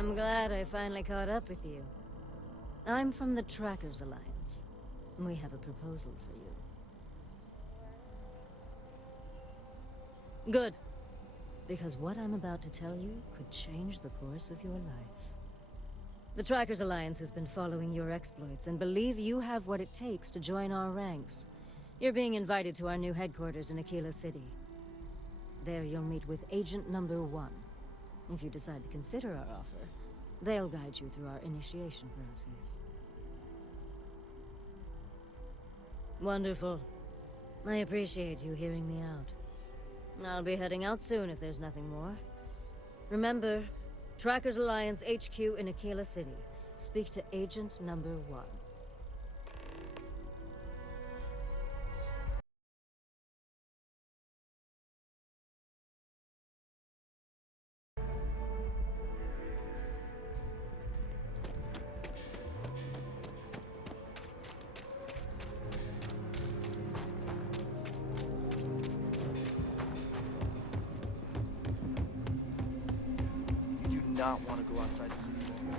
I'm glad I finally caught up with you. I'm from the Trackers Alliance. We have a proposal for you. Good. Because what I'm about to tell you could change the course of your life. The Trackers Alliance has been following your exploits and believe you have what it takes to join our ranks. You're being invited to our new headquarters in Aquila City. There you'll meet with Agent Number 1. If you decide to consider our offer, they'll guide you through our initiation process. Wonderful. I appreciate you hearing me out. I'll be heading out soon if there's nothing more. Remember, Trackers Alliance HQ in Aquila City. Speak to Agent Number 1. Not want to go outside the city wall.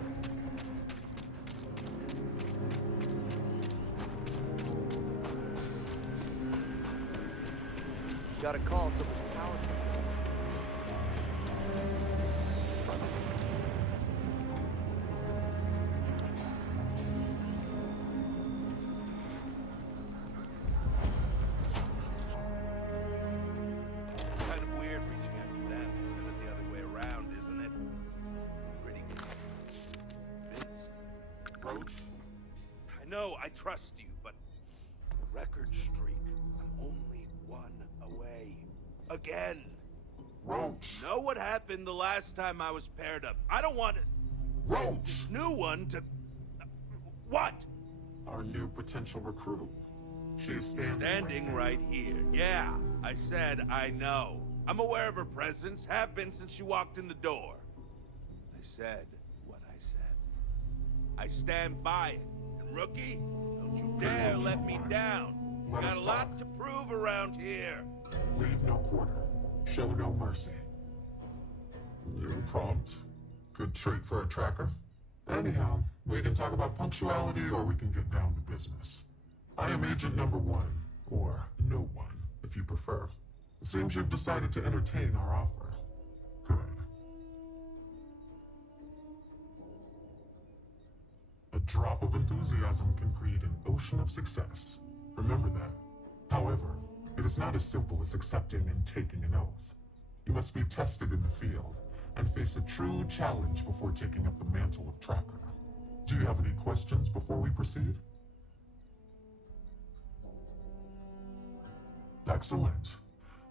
Got a call, so there's power push. Kind of weird reaching out to them instead of the other way around, isn't it? Pretty convincing. Roach? I know I trust you, but record streak. I'm only one away. Again. Roach! Know what happened the last time I was paired up? I don't want Roach! this new one to... What? Our new potential recruit. She is Standing right here. Yeah, I said I know. I'm aware of her presence, have been since she walked in the door. I said what I said. I stand by it. And rookie, don't you dare let me down. Let Got us a lot talk. to prove around here. Leave no quarter. Show no mercy. You're prompt. Good trait for a tracker. Anyhow, we can talk about punctuality or we can get down to business. I am Agent Number 1, or No One, if you prefer. It seems you've decided to entertain our offer. Good. A drop of enthusiasm can create an ocean of success. Remember that. However, it is not as simple as accepting and taking an oath. You must be tested in the field and face a true challenge before taking up the mantle of tracker. Do you have any questions before we proceed? Excellent.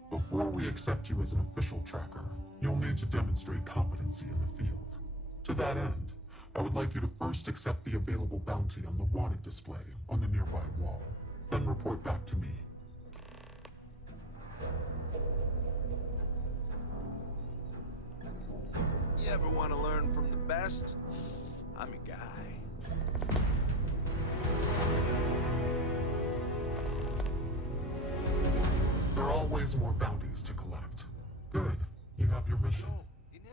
Before we accept you as an official tracker, you'll need to demonstrate competency in the field. To that end, I would like you to first accept the available bounty on the wanted display on the nearby wall, then report back to me. You ever want to learn from the best? I'm your guy. There are always more bounties to collect. Good. You have your mission.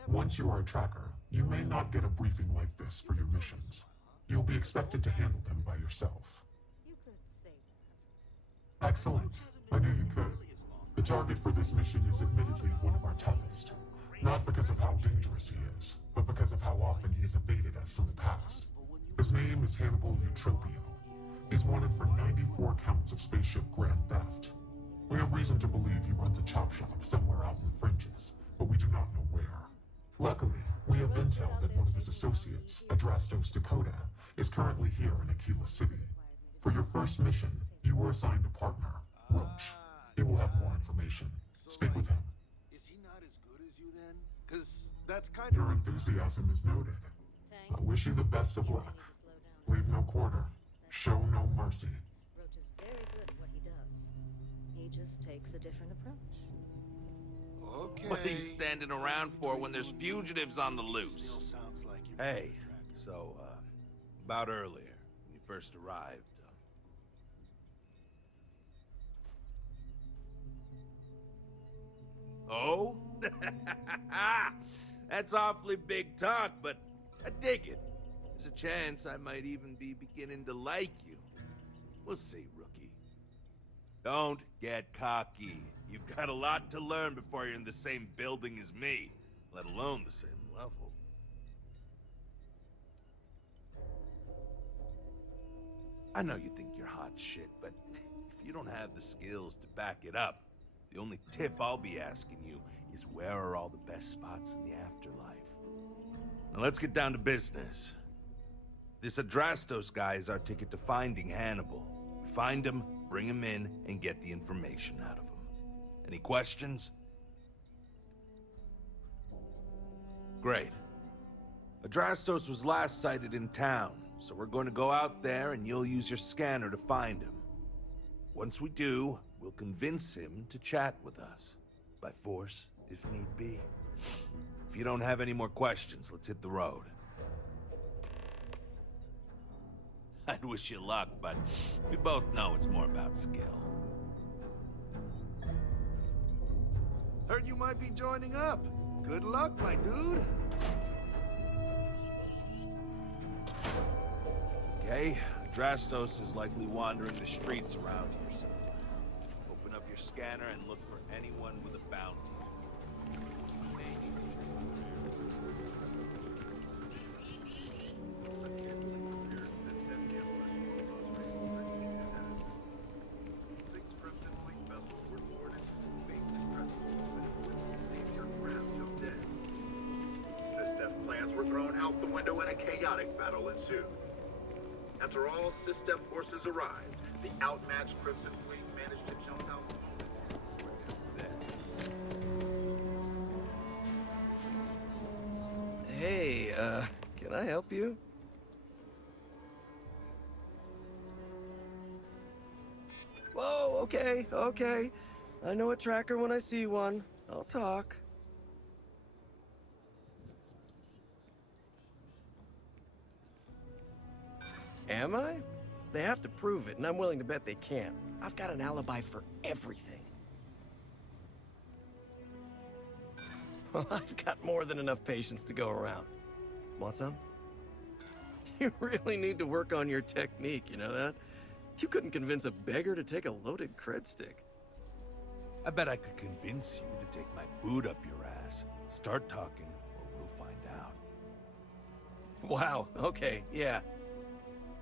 Once you are a tracker, you may not get a briefing like this for your missions. You'll be expected to handle them by yourself. You could say that. Excellent. I knew you could. The target for this mission is admittedly one of our toughest. Not because of how dangerous he is, but because of how often he has evaded us in the past. His name is Hannibal Eutropio. He's wanted for 94 counts of spaceship grand theft. We have reason to believe he runs a chop shop somewhere out in the fringes, but we do not know where. Luckily, we have intel that one of his associates, Adrastos Dakota, is currently here in Aquila City. For your first mission, you were assigned a partner, Roach. He will have more information. Speak with him. Is he not as good as you then? Because that's kind Your enthusiasm is noted. I wish you the best of luck. Leave no quarter. Show no mercy. Roach is very good at what he does. He just takes a different approach. Okay. What are you standing around for when there's fugitives on the loose? Hey, so, about earlier, when you first arrived. Oh? That's awfully big talk, but I dig it. There's a chance I might even be beginning to like you. We'll see, rookie. Don't get cocky. You've got a lot to learn before you're in the same building as me, let alone the same level. I know you think you're hot shit, but if you don't have the skills to back it up, the only tip I'll be asking you is where are all the best spots in the afterlife? Now let's get down to business. This Adrastos guy is our ticket to finding Hannibal. We find him, bring him in, and get the information out of him. Any questions? Great. Adrastos was last sighted in town, so we're going to go out there and you'll use your scanner to find him. Once we do, we'll convince him to chat with us. By force, if need be. If you don't have any more questions, let's hit the road. I'd wish you luck, but we both know it's more about skill. Heard you might be joining up. Good luck, my dude. Okay, Adrastos is likely wandering the streets around here somewhere. Open up your scanner and look for anyone with a bounty. Out the window and a chaotic battle ensued. After all System forces arrived, the outmatched Crimson Fleet managed to jump out the moment. Hey, can I help you? Whoa, okay. I know a tracker when I see one. I'll talk. Am I? They have to prove it, and I'm willing to bet they can't. I've got an alibi for everything. Well, I've got more than enough patience to go around. Want some? You really need to work on your technique, you know that? You couldn't convince a beggar to take a loaded cred stick. I bet I could convince you to take my boot up your ass. Start talking, or we'll find out. Wow, okay, yeah.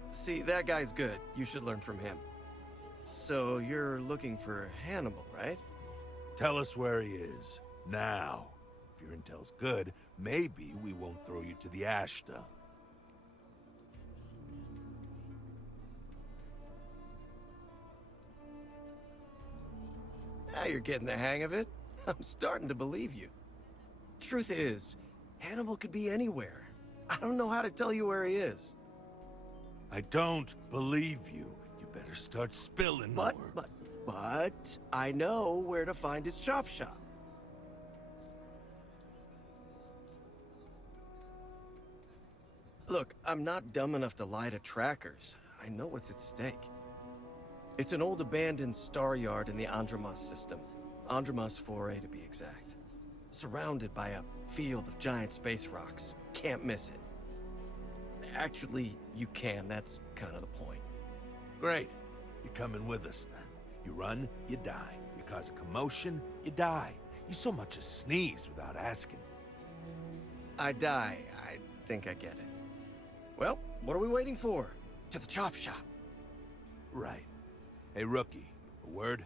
See, that guy's good. You should learn from him. So, you're looking for Hannibal, right? Tell us where he is, now. If your intel's good, maybe we won't throw you to the Ashta. Now you're getting the hang of it. I'm starting to believe you. Truth is, Hannibal could be anywhere. I don't know how to tell you where he is. I don't believe you. You better start spilling more. But I know where to find his chop shop. Look, I'm not dumb enough to lie to trackers. I know what's at stake. It's an old abandoned star yard in the Andromos system. Andromos 4A to be exact. Surrounded by a field of giant space rocks. Can't miss it. Actually, you can. That's kind of the point. Great. You're coming with us, then. You run, you die. You cause a commotion, you die. You so much as sneeze without asking. I die. I think I get it. Well, what are we waiting for? To the chop shop. Right. Hey, rookie. A word?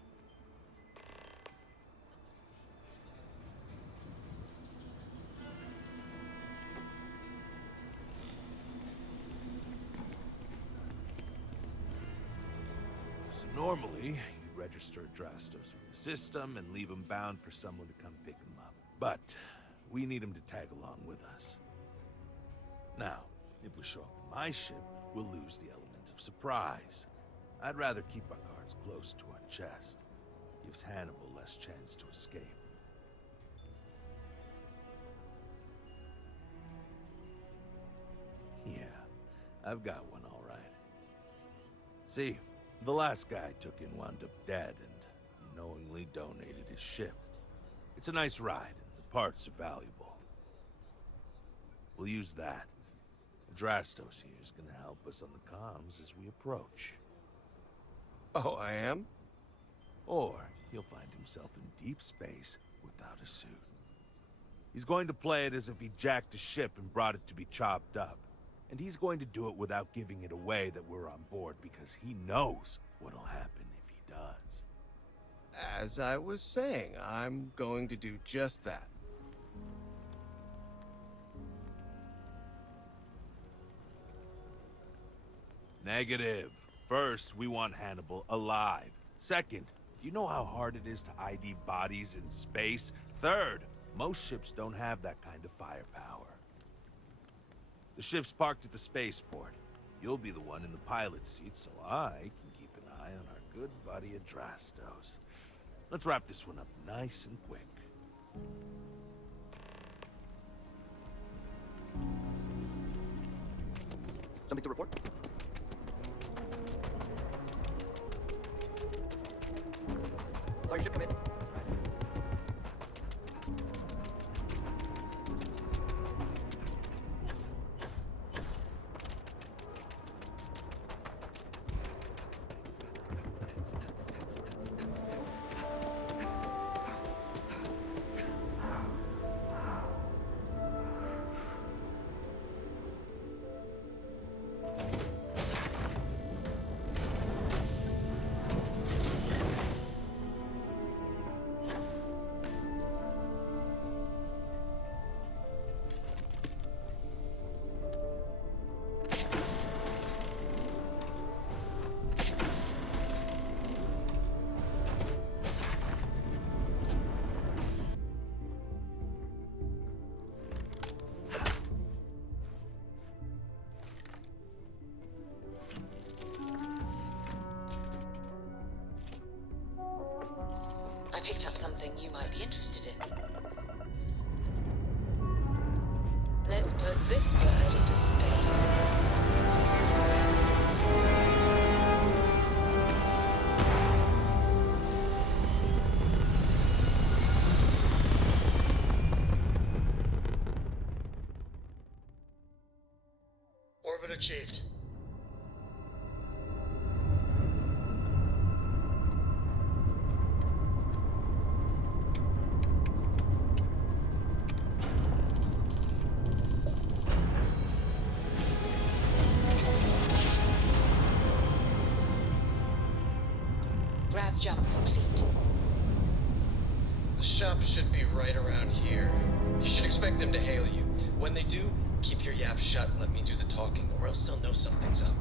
Normally, you'd register Adrastos with the system and leave him bound for someone to come pick him up. But we need him to tag along with us. Now, if we show up in my ship, we'll lose the element of surprise. I'd rather keep our cards close to our chest. Gives Hannibal less chance to escape. Yeah, I've got one all right. See, the last guy I took in wound up dead and unknowingly donated his ship. It's a nice ride, and the parts are valuable. We'll use that. Drastos here is gonna help us on the comms as we approach. Oh, I am? Or he'll find himself in deep space without a suit. He's going to play it as if he jacked a ship and brought it to be chopped up. And he's going to do it without giving it away that we're on board because he knows what'll happen if he does. As I was saying, I'm going to do just that. Negative. First, we want Hannibal alive. Second, you know how hard it is to ID bodies in space? Third, most ships don't have that kind of firepower. The ship's parked at the spaceport. You'll be the one in the pilot's seat, so I can keep an eye on our good buddy Adrastos. Let's wrap this one up nice and quick. Something to report? Saw your ship come in. I picked up something you might be interested in. Let's put this bird into space. Orbit achieved. Grav jump complete. The shop should be right around here. You should expect them to hail you. When they do, keep your yap shut and let me do the talking, or else they'll know something's up.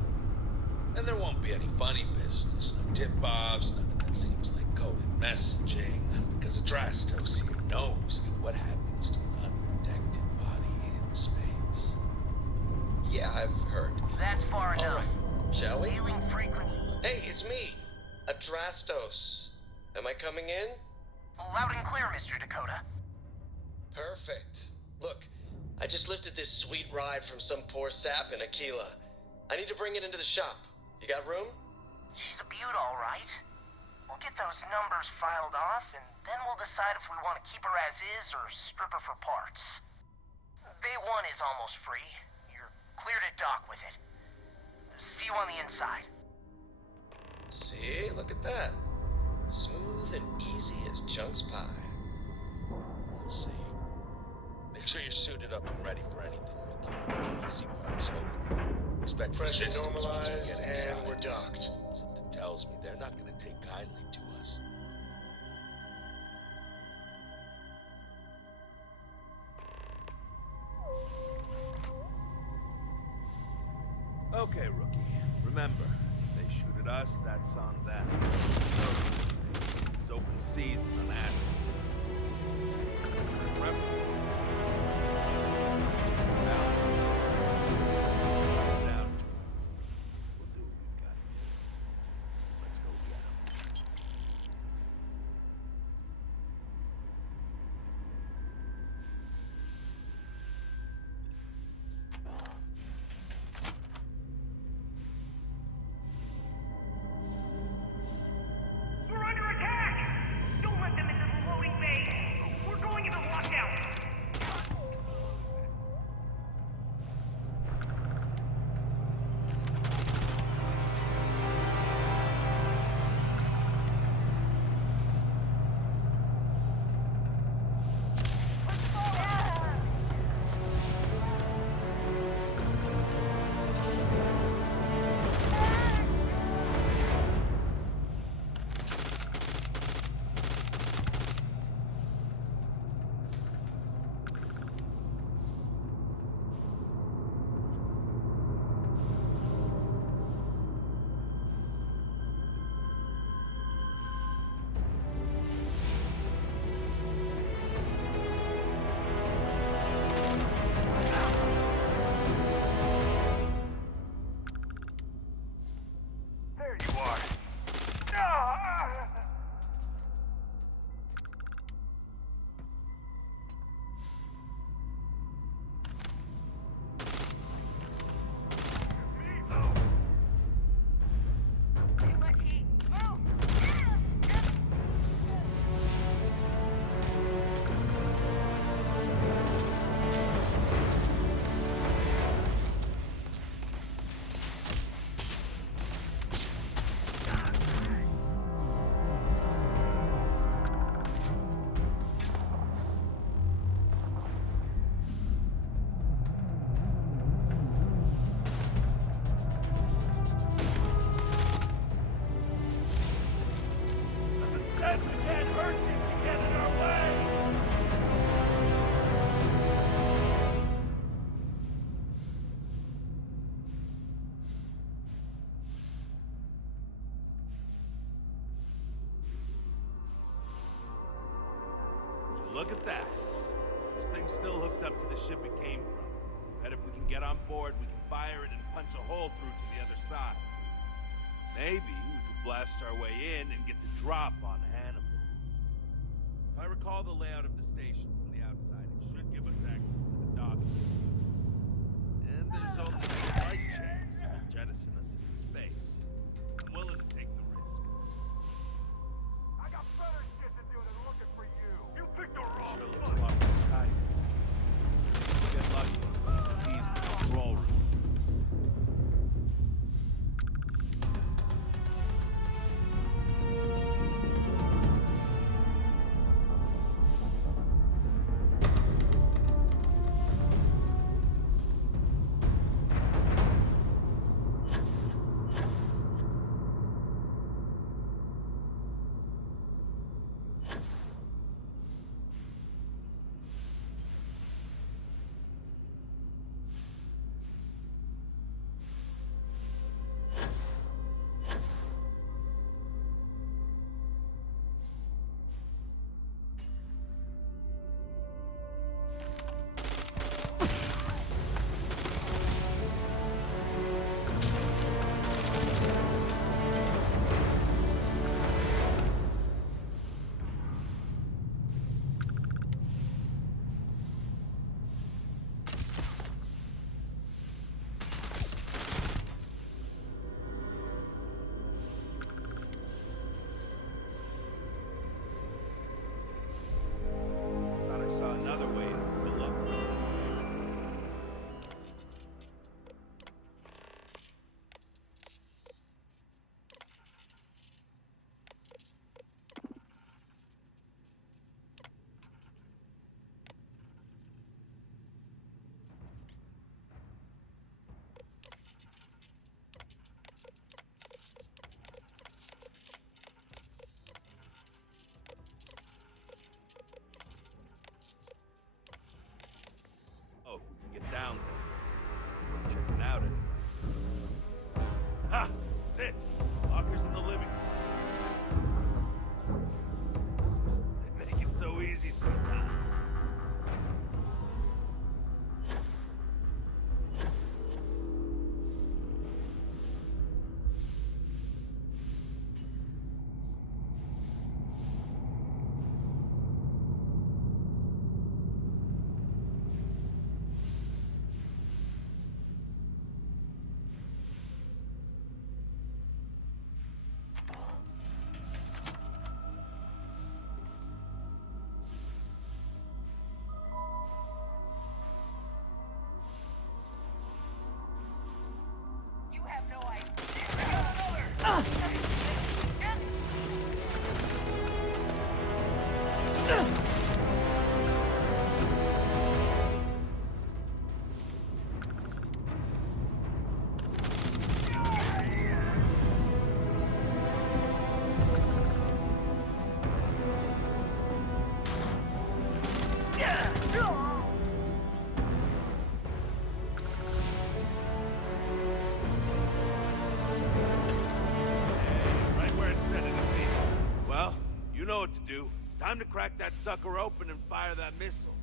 And there won't be any funny business, no tip-offs, none of that seems like coded messaging, because Adrastos here knows what happens to an unprotected body in space. Yeah, I've heard. That's far All enough. right, shall we? Hailing frequency. Hey, it's me, Adrastos. Am I coming in? Loud and clear, Mr. Dakota. Perfect. Look, I just lifted this sweet ride from some poor sap in Aquila. I need to bring it into the shop. You got room? She's a beaut, all right. We'll get those numbers filed off, and then we'll decide if we want to keep her as is or strip her for parts. Bay 1 is almost free. You're clear to dock with it. See you on the inside. See, look at that. Smooth and easy as Chunk's pie. We'll see. Make sure you're suited up and ready for anything, Rookie. Easy part's over. Expect Pressure resistance once you normalized, get and inside. we're docked. Something tells me they're not going to take kindly to us. Okay, Rookie. Remember, if they shoot at us, that's on them. It's open season on asteroids. Reference. Down. We'll do what we've got to do. Let's go get 'em. We're under attack! Don't let them into the loading bay! We're going into lockdown! Look at that. This thing's still hooked up to the ship it came from. Bet if we can get on board, we can fire it and punch a hole through to the other side. Maybe we could blast our way in and get the drop on Hannibal. If I recall the layout of the station from the outside, it should give us access to the dock. And there's only a slight chance it will jettison us into space. I'm willing to take the risk. I got better shit to do than looking for you. You picked the wrong Sure looks a lot like Sky. Get lucky. He's the control room. Saw another way to pull up. Oh, if we can get down there. Check it out anyway. Ha! That's it! Lockers in the living room. They make it so easy sometimes. You have no idea. Right where it said it'd be. Well, you know what to do. Time to crack that sucker open and fire that missile.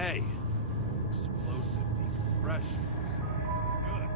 Hey, explosive decompression. Good.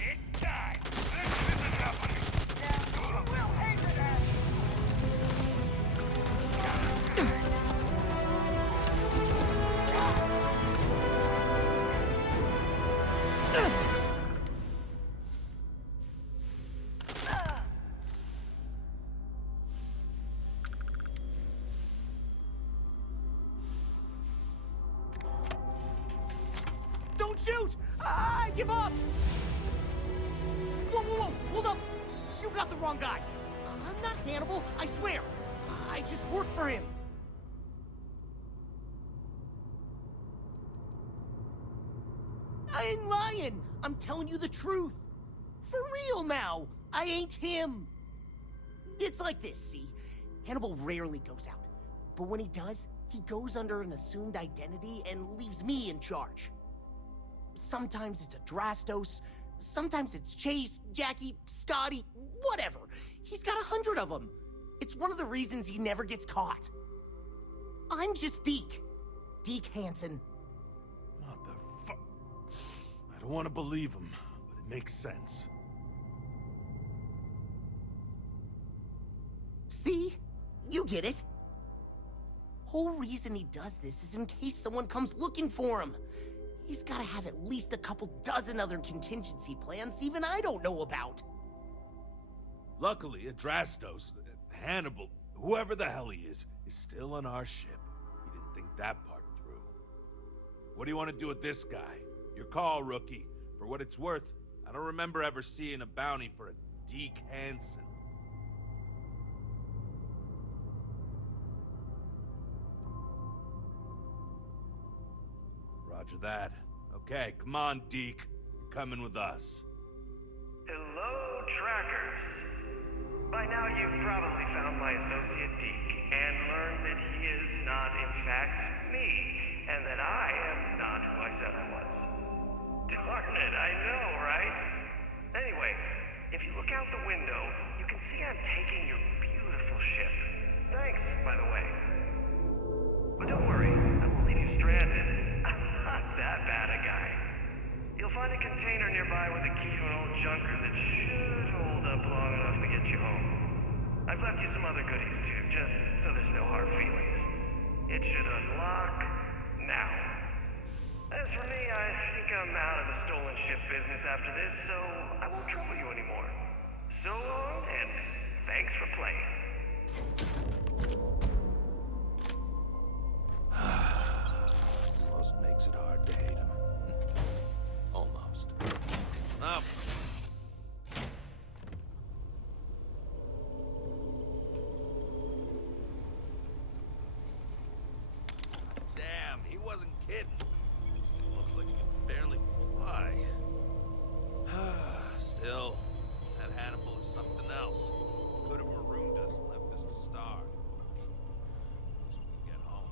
It's time! This is enough of me! Now you will hate it! Don't shoot! I give up! Whoa, whoa, whoa! Hold up! You got the wrong guy! I'm not Hannibal, I swear! I just work for him! I ain't lying! I'm telling you the truth! For real now! I ain't him! It's like this, see? Hannibal rarely goes out. But when he does, he goes under an assumed identity and leaves me in charge. Sometimes it's a Drastos, sometimes it's Chase, Jackie, Scotty, whatever. He's got 100 of them. It's one of the reasons he never gets caught. I'm just Deke. Deke Hansen. Motherfuck. I don't want to believe him, but it makes sense. See? You get it. Whole reason he does this is in case someone comes looking for him. He's gotta have at least a couple dozen other contingency plans even I don't know about. Luckily, Adrastos, Hannibal, whoever the hell he is still on our ship. He didn't think that part through. What do you want to do with this guy? Your call, rookie. For what it's worth, I don't remember ever seeing a bounty for a Deke Hansen. Roger that. Okay, come on, Deke. You're coming with us. Hello, trackers. By now you've probably found my associate Deke and learned that he is not in fact me, and that I am not who I said I was. Darn it, I know, right? Anyway, if you look out the window, you can see I'm taking your beautiful ship. Thanks, by the way. But don't worry, I won't leave you stranded. I'm not that bad a guy. You'll find a container nearby with a key to an old junker that should hold up long enough to get you home. I've left you some other goodies too, just so there's no hard feelings. It should unlock now. As for me, I think I'm out of the stolen ship business after this, so I won't trouble you anymore. So long, and thanks for playing. Almost makes it hard to hate him. Almost. Up. Damn, he wasn't kidding. This thing looks like it can barely fly. Still, that Hannibal is something else. Could have marooned us and left us to starve. At least we can get home.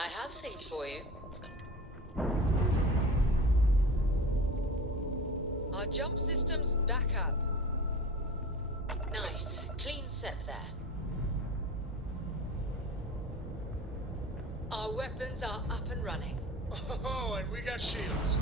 I have things for you. Our jump system's back up. Nice. Clean set there. Our weapons are up and running. Oh, and we got shields.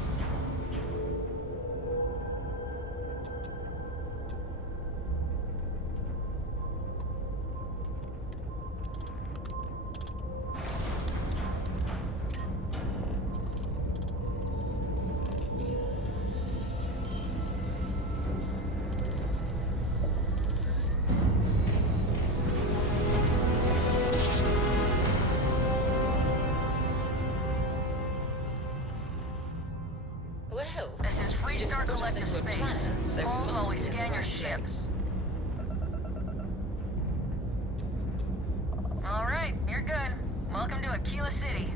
transport us into a planet, so we must Always be in the scan your right ship. place. Alright, you're good. Welcome to Aquila City.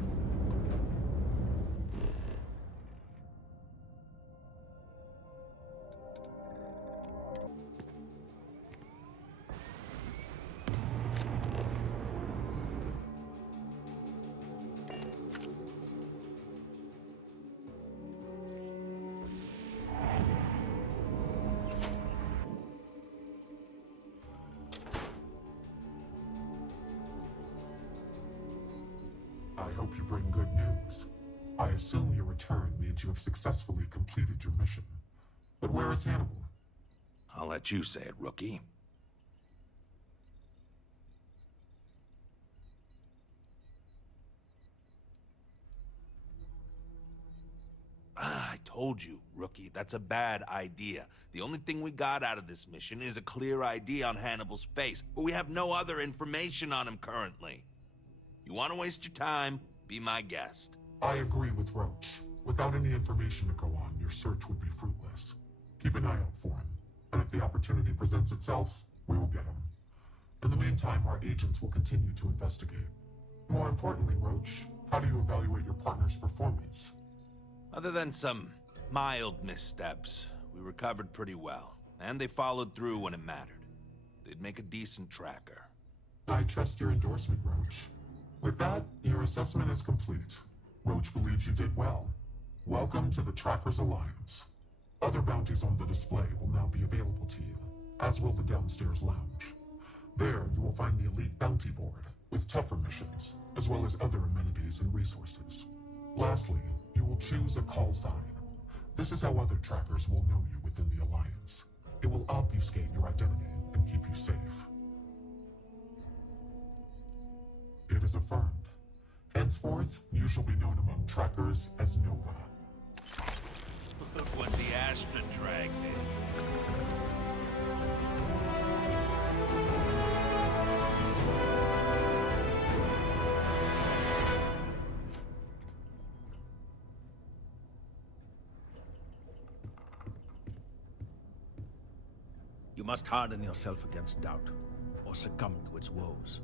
I hope you bring good news. I assume your return means you have successfully completed your mission. But where is Hannibal? I'll let you say it, rookie. I told you, rookie, that's a bad idea. The only thing we got out of this mission is a clear ID on Hannibal's face, but we have no other information on him currently. You want to waste your time? Be my guest. I agree with Roach. Without any information to go on, your search would be fruitless. Keep an eye out for him, and if the opportunity presents itself, we will get him. In the meantime, our agents will continue to investigate. More importantly, Roach, how do you evaluate your partner's performance? Other than some mild missteps, we recovered pretty well, and they followed through when it mattered. They'd make a decent tracker. I trust your endorsement, Roach. With that, your assessment is complete. Roach believes you did well. Welcome to the Trackers Alliance. Other bounties on the display will now be available to you, as will the downstairs lounge. There, you will find the Elite Bounty Board, with tougher missions, as well as other amenities and resources. Lastly, you will choose a call sign. This is how other trackers will know you within the Alliance. It will obfuscate your identity and keep you safe. It is affirmed. Henceforth, you shall be known among trackers as Nova. Look what the Astra dragged in. You must harden yourself against doubt, or succumb to its woes.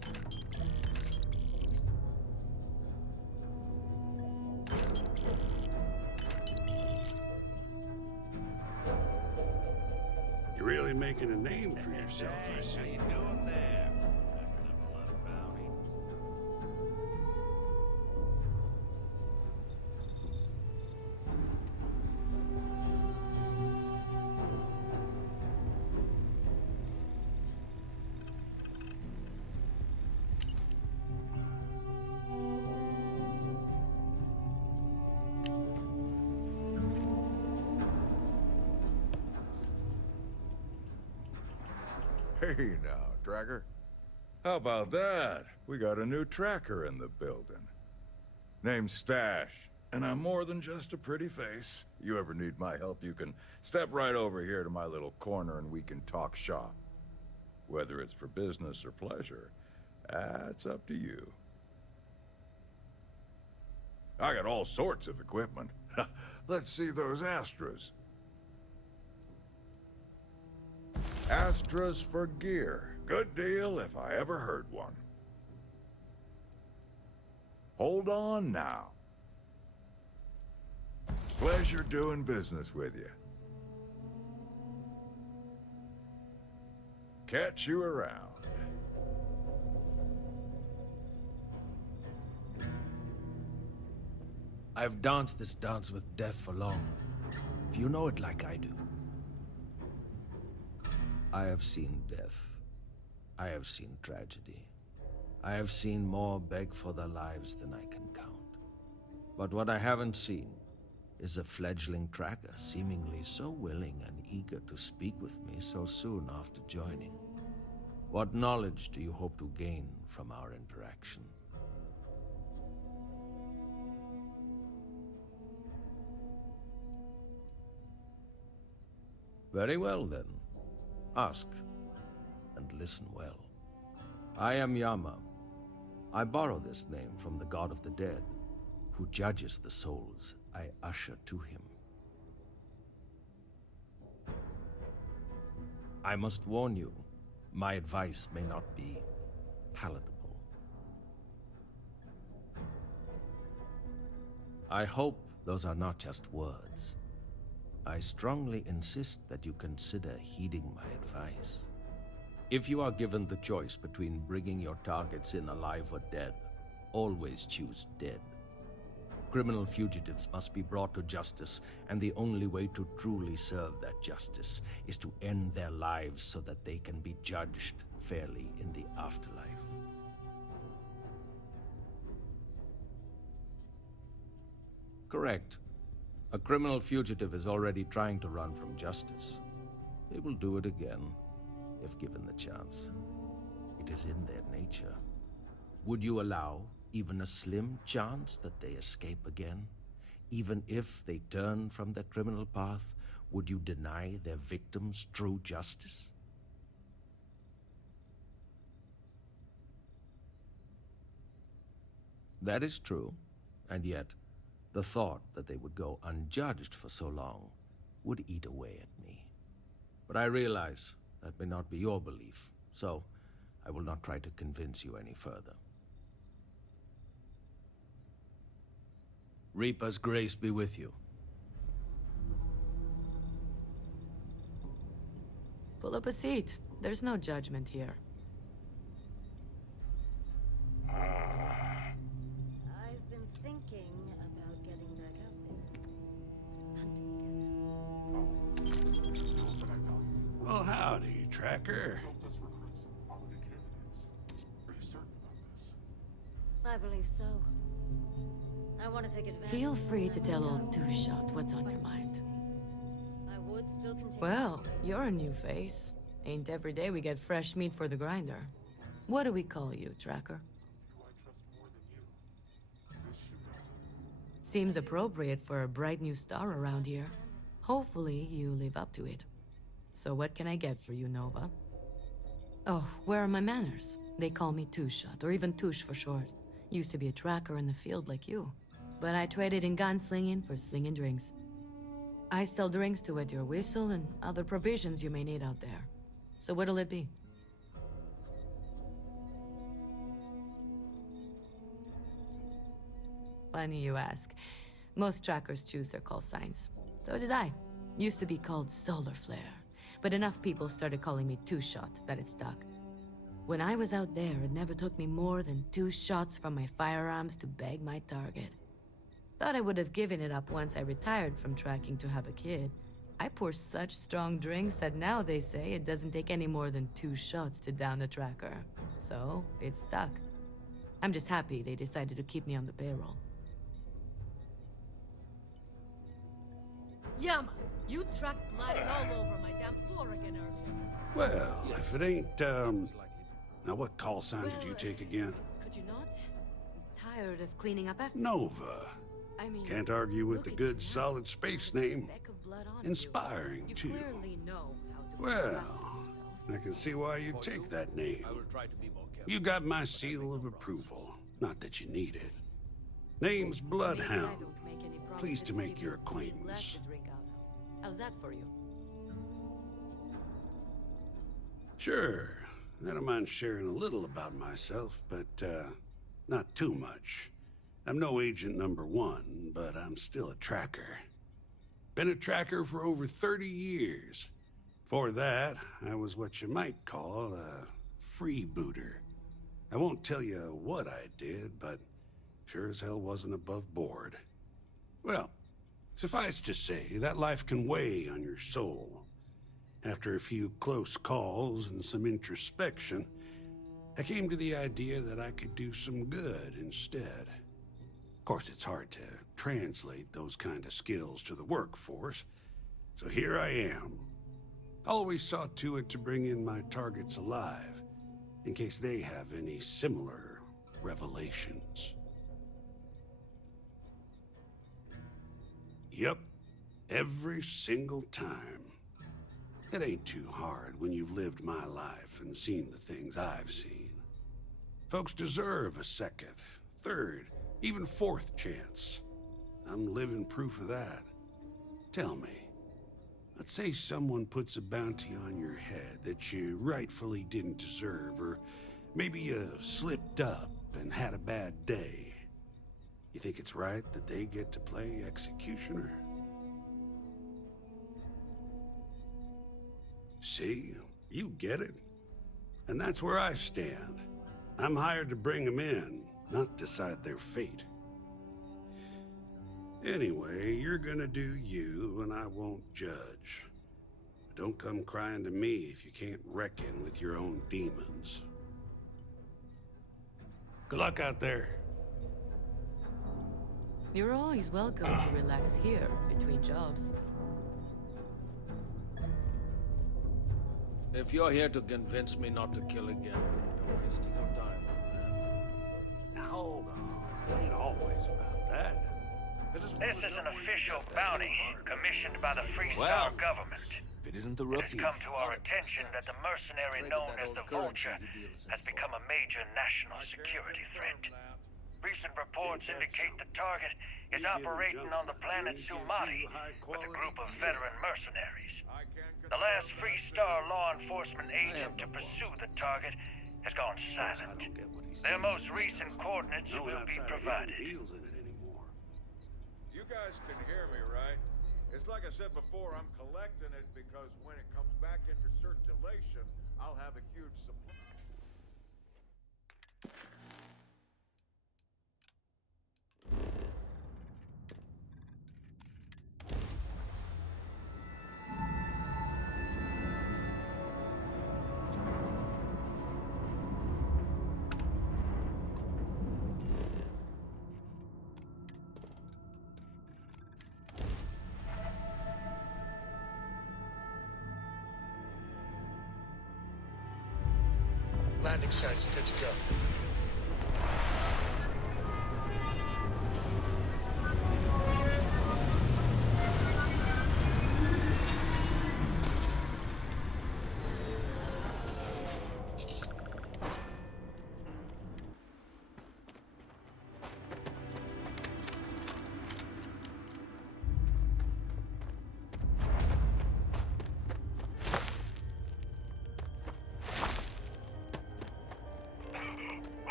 You're really making a name for yourself, I see. How you doing there? Racking up a lot of bounties. Hey now, Tracker. How about that? We got a new tracker in the building. Name's Stash, and I'm more than just a pretty face. You ever need my help, you can step right over here to my little corner and we can talk shop. Whether it's for business or pleasure, that's up to you. I got all sorts of equipment. Let's see those Astras. Astras for gear. Good deal if I ever heard one. Hold on now. Pleasure doing business with you. Catch you around. I've danced this dance with death for long. If you know it like I do. I have seen death. I have seen tragedy. I have seen more beg for their lives than I can count. But what I haven't seen is a fledgling tracker seemingly so willing and eager to speak with me so soon after joining. What knowledge do you hope to gain from our interaction? Very well then. Ask, and listen well. I am Yama. I borrow this name from the god of the dead, who judges the souls I usher to him. I must warn you, my advice may not be palatable. I hope those are not just words. I strongly insist that you consider heeding my advice. If you are given the choice between bringing your targets in alive or dead, always choose dead. Criminal fugitives must be brought to justice, and the only way to truly serve that justice is to end their lives so that they can be judged fairly in the afterlife. Correct. A criminal fugitive is already trying to run from justice. They will do it again, if given the chance. It is in their nature. Would you allow even a slim chance that they escape again? Even if they turn from their criminal path, would you deny their victims true justice? That is true, and yet, the thought that they would go unjudged for so long would eat away at me. But I realize that may not be your belief, so I will not try to convince you any further. Reaper's grace be with you. Pull up a seat. There's no judgment here. I've been thinking about getting back out there. Well, howdy, Tracker. I believe so. I want to take advantage. Feel free to tell old Two-Shot what's on your mind. I would still continue. Well, you're a new face. Ain't every day we get fresh meat for the grinder. What do we call you, Tracker? Seems appropriate for a bright new star around here. Hopefully you live up to it. So what can I get for you, Nova? Oh, where are my manners? They call me Two-Shot, or even Touche for short. Used to be a tracker in the field like you. But I traded in gunslinging for slinging drinks. I sell drinks to wet your whistle and other provisions you may need out there. So what'll it be? Funny you ask. Most trackers choose their call signs. So did I. Used to be called Solar Flare. But enough people started calling me Two-Shot that it stuck. When I was out there, it never took me more than 2 shots from my firearms to bag my target. Thought I would have given it up once I retired from tracking to have a kid. I pour such strong drinks that now they say it doesn't take any more than 2 shots to down a tracker. So, it's stuck. I'm just happy they decided to keep me on the payroll. Yama, you tracked blood all over my damn floor again earlier. Well, if it ain't, Now what call sign did you take again? Could you not? I'm tired of cleaning up after... Nova. I mean, Can't argue with a good, solid space name. speck of blood on Inspiring, you. too. You clearly know how to Well, I can see why you take that name. I will try to be more careful. You got my seal of approval. Not that you need it. Name's Bloodhound. Pleased to make your acquaintance. How's that for you? Sure. I don't mind sharing a little about myself, but, not too much. I'm no agent number 1, but I'm still a tracker. Been a tracker for over 30 years. Before that, I was what you might call a freebooter. I won't tell you what I did, but sure as hell wasn't above board. Well, suffice to say, that life can weigh on your soul. After a few close calls and some introspection, I came to the idea that I could do some good instead. Of course, it's hard to translate those kind of skills to the workforce, so here I am. Always saw to it to bring in my targets alive, in case they have any similar revelations. Yep, every single time. It ain't too hard when you've lived my life and seen the things I've seen. Folks deserve a second, third, even fourth chance. I'm living proof of that. Tell me, Let's say someone puts a bounty on your head that you rightfully didn't deserve, or maybe you slipped up and had a bad day. You think it's right that they get to play executioner? See? You get it. And that's where I stand. I'm hired to bring them in, not decide their fate. Anyway, you're gonna do you, and I won't judge. But don't come crying to me if you can't reckon with your own demons. Good luck out there. You're always welcome to relax here, between jobs. If you're here to convince me not to kill again, you're wasting your time, man. Now hold on. It ain't always about that. This is an official bounty commissioned by the Freestar government. If it isn't the It rookie. has come to our attention that the mercenary known as the Vulture has become a major national security threat. Recent reports indicate the target is operating on the planet Sumati with a group of veteran mercenaries. The last Freestar law enforcement agent to pursue the target has gone silent. Their most recent coordinates will be provided. You guys can hear me, right? It's like I said before, I'm collecting it because when it comes back into circulation, I'll have a huge supply. Landing site is good to go.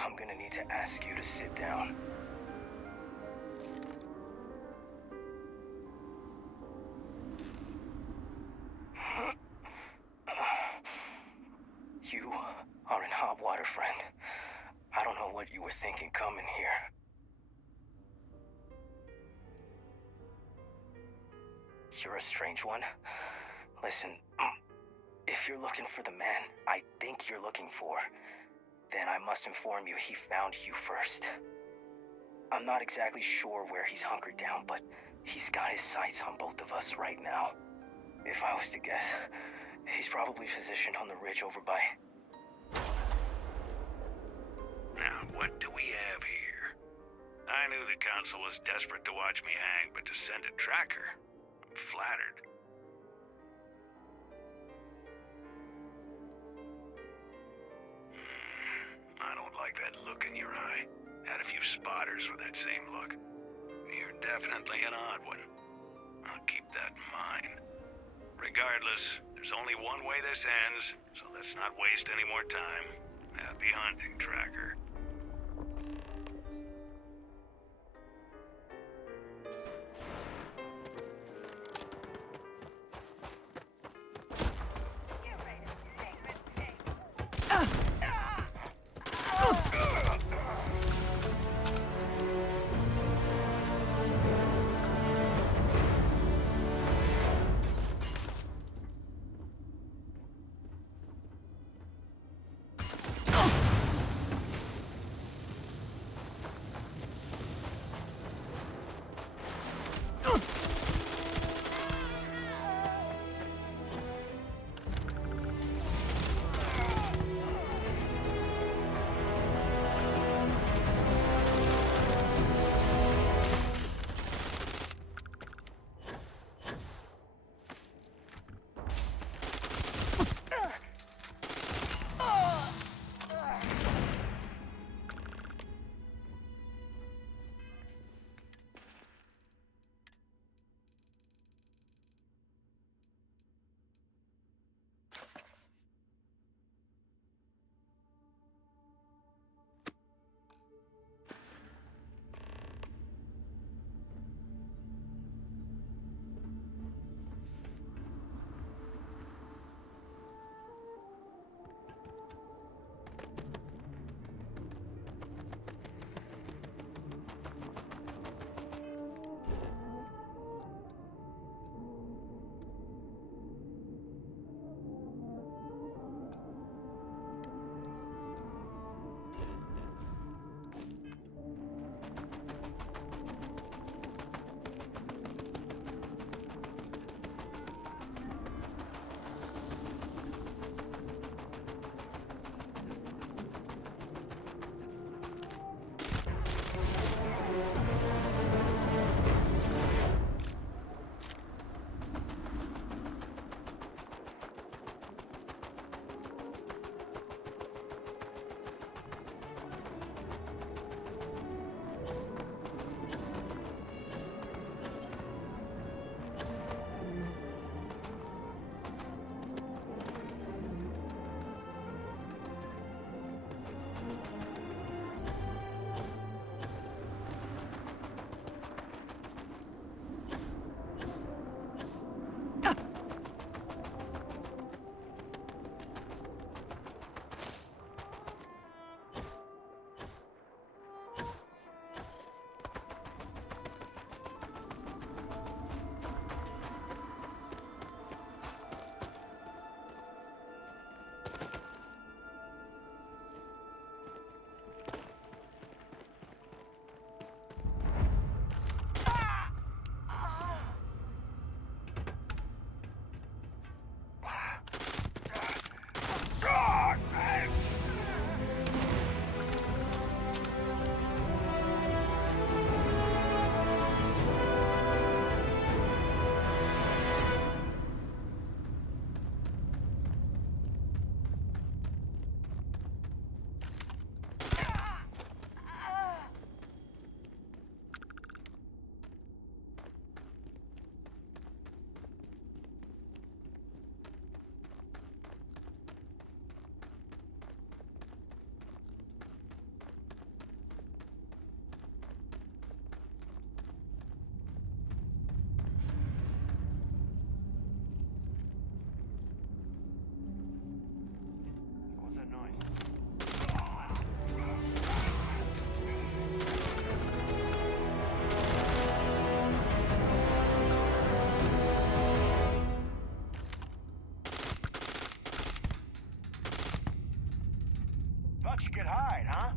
I'm gonna need to ask you to sit down. You are in hot water, friend. I don't know what you were thinking coming here. You're a strange one. Listen, if you're looking for the man I think you're looking for, then I must inform you he found you first. I'm not exactly sure where he's hunkered down, but he's got his sights on both of us right now. If I was to guess, he's probably positioned on the ridge over by... Now, what do we have here? I knew the Council was desperate to watch me hang, but to send a tracker? I'm flattered. I don't like that look in your eye. Had a few spotters with that same look. You're definitely an odd one. I'll keep that in mind. Regardless, there's only one way this ends, so let's not waste any more time. Happy hunting, Tracker. Thought you could hide, huh?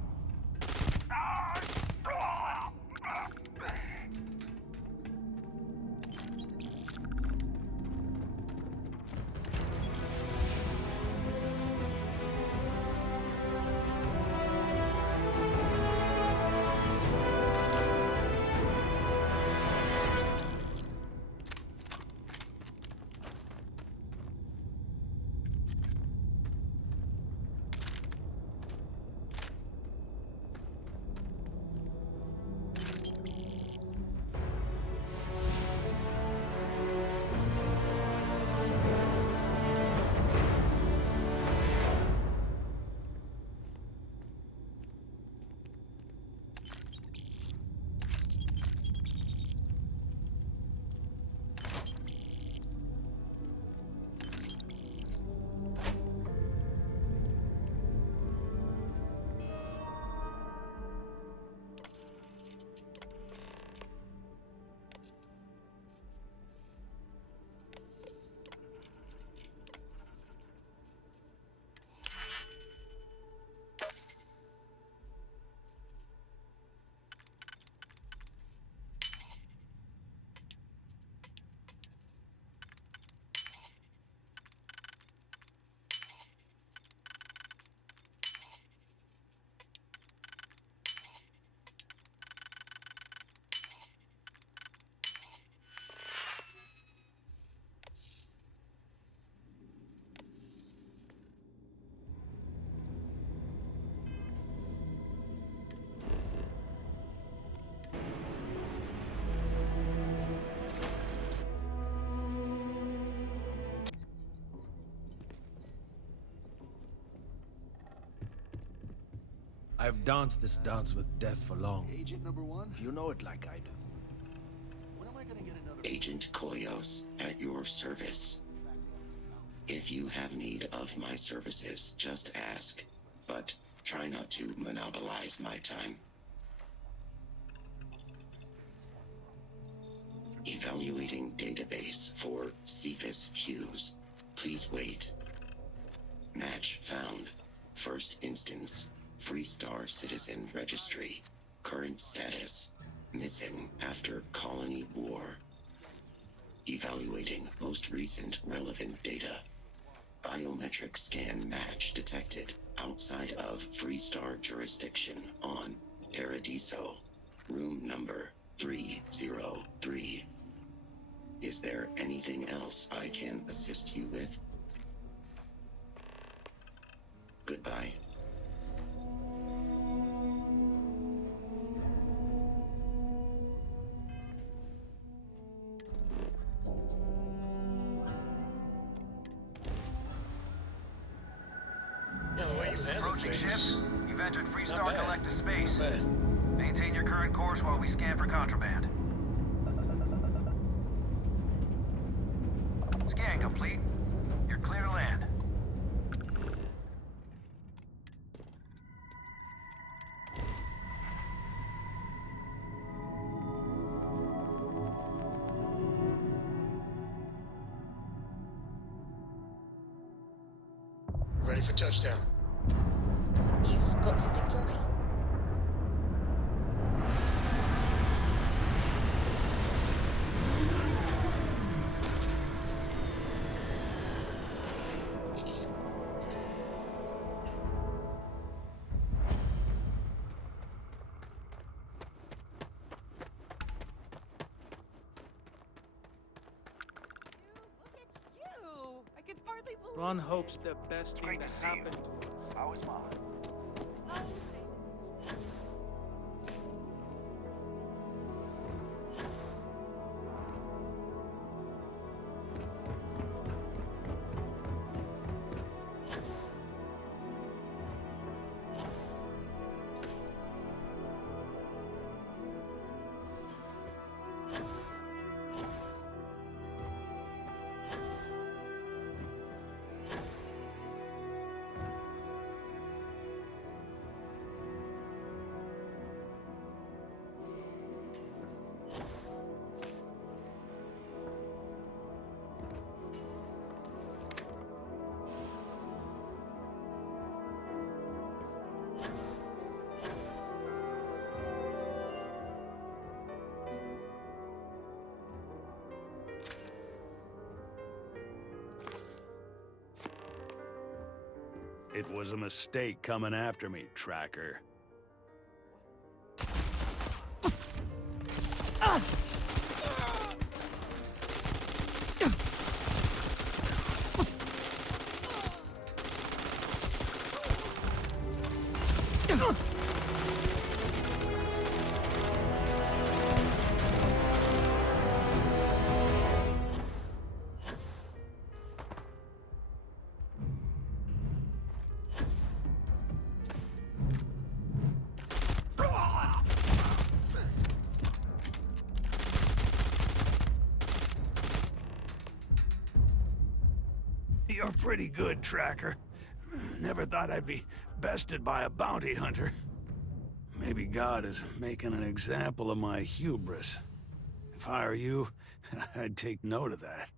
I've danced this dance with death for long. Agent number one? If you know it like I do. When am I gonna get another... Agent Koyos, at your service. If you have need of my services, just ask. But try not to monopolize my time. Evaluating database for Cephas Hughes. Please wait. Match found. First instance. Freestar Citizen Registry. Current status. Missing after Colony War. Evaluating most recent relevant data. Biometric scan match detected outside of Freestar jurisdiction on Paradiso. Room number 303. Is there anything else I can assist you with? Goodbye. Approaching ship. You've entered Freestar Collective space. Maintain your current course while we scan for contraband. Scan complete. You're clear to land. Ready for touchdown. You've got something for me? Ron hopes the best thing that happened to us. How is Mom? It was a mistake coming after me, Tracker. You're pretty good, Tracker. Never thought I'd be bested by a bounty hunter. Maybe God is making an example of my hubris. If I were you, I'd take note of that.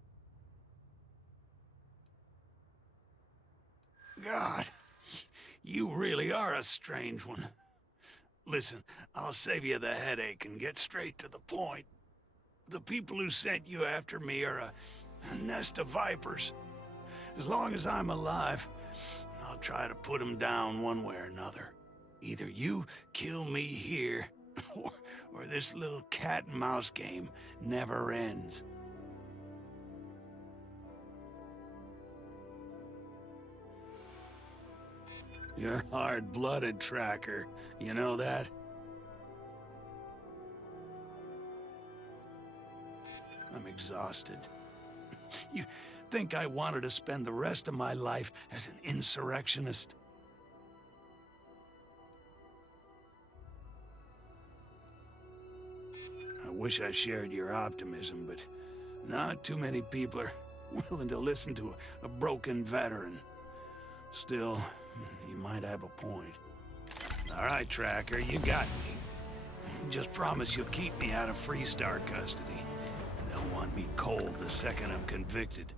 God, you really are a strange one. Listen, I'll save you the headache and get straight to the point. The people who sent you after me are a nest of vipers. As long as I'm alive, I'll try to put them down one way or another. Either you kill me here, or this little cat-and-mouse game never ends. You're hard-blooded, Tracker. You know that? I'm exhausted. You think I wanted to spend the rest of my life as an insurrectionist? I wish I shared your optimism, but not too many people are willing to listen to a broken veteran. Still, you might have a point. All right, Tracker, you got me. Just promise you'll keep me out of Freestar custody. They'll want me cold the second I'm convicted.